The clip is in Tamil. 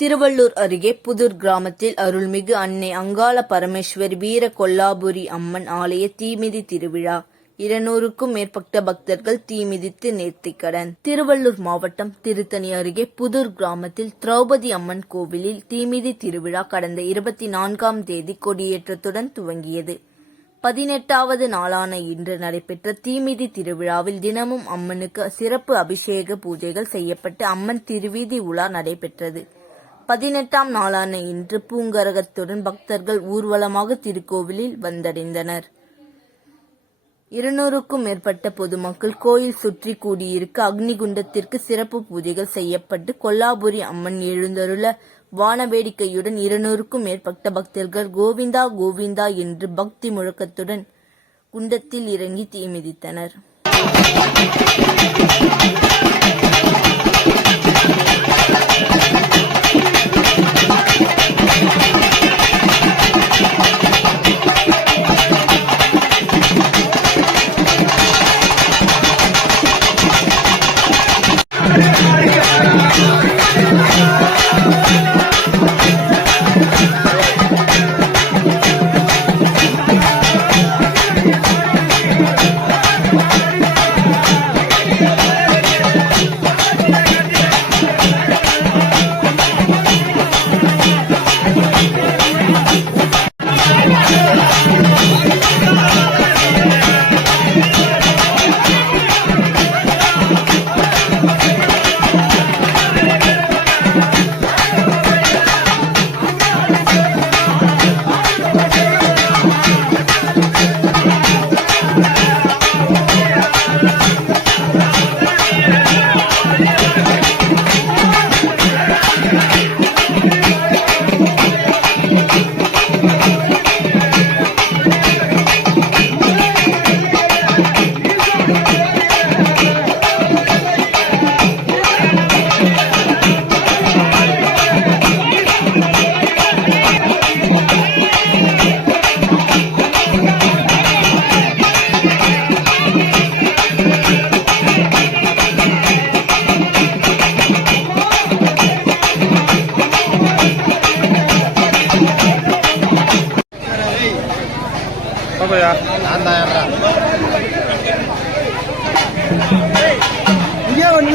திருவள்ளூர் அருகே புதூர் கிராமத்தில் அருள்மிகு அன்னை அங்காள பரமேஸ்வரி வீர கொல்லாபுரி அம்மன் ஆலய தீமிதி திருவிழா. 200க்கும் மேற்பட்ட பக்தர்கள் தீமிதித்து நேர்த்திக்கடன். திருவள்ளூர் மாவட்டம் திருத்தணி அருகே புதூர் கிராமத்தில் திரௌபதி அம்மன் கோவிலில் தீமிதி திருவிழா கடந்த 24ஆம் தேதி கொடியேற்றத்துடன் துவங்கியது. 18வது நாளான இன்று நடைபெற்ற தீமிதி திருவிழாவில் தினமும் அம்மனுக்கு சிறப்பு அபிஷேக பூஜைகள் செய்யப்பட்டு அம்மன் திருவீதி உலா நடைபெற்றது. 18ஆம் நாளான இன்று பூங்கரகத்துடன் பக்தர்கள் ஊர்வலமாக திருக்கோவிலில் வந்தடைந்தனர். 200க்கும் மேற்பட்ட பொதுமக்கள் கோயில் சுற்றி கூடியிருக்க அக்னிகுண்டத்திற்கு சிறப்பு பூஜைகள் செய்யப்பட்டு கொல்லாபுரி அம்மன் எழுந்தருள வான வேடிக்கையுடன் 200க்கும் மேற்பட்ட பக்தர்கள் கோவிந்தா கோவிந்தா என்று பக்தி முழக்கத்துடன் குண்டத்தில் இறங்கி தீமிதித்தனர். இங்கே வந்து